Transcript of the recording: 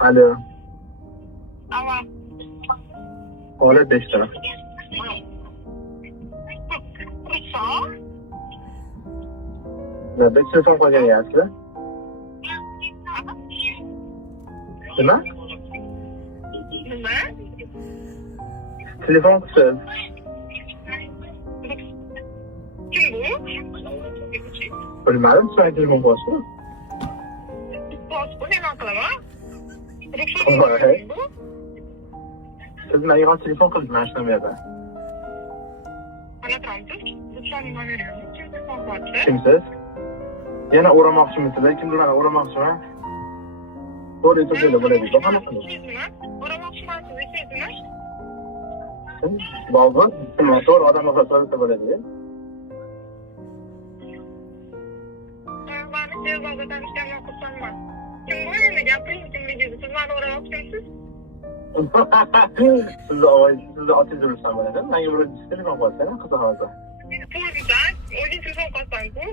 Alo. Ama. Ola 5 lira. Kırsa? Ne bir telefon qolgan ekansiz? Nima? Nima? Telefon qilsiz. Kim bu? Bilmadim, sen telefon qilsiz. Bu nima qilaman? Voy. Siz menga telefon qilib mana shu yerda. Ana turamsiz? Lütfen bana veriyorum. Kim telefon qilyapti? Kimsiz? Yana o'ramoqchimisizlar? Kimdir meni o'ramoqchimi? To'g'ri aytib bo'ladi. Bahona qiling. O'ramoqchimansiz, esingizmi? Bobur, to'g'ri odamga qilsa bo'ladi. Bani tezroq tanishganman xursandman. Kim bu endi gapiring kimligingizni? Siz meni o'ramoqchimisiz? Sizni otingizni bilsam bo'ladi. Menga bir telefon qilsana, qiziq hozir. To'g'ridan, o'zingiz telefon qilsangiz-ku.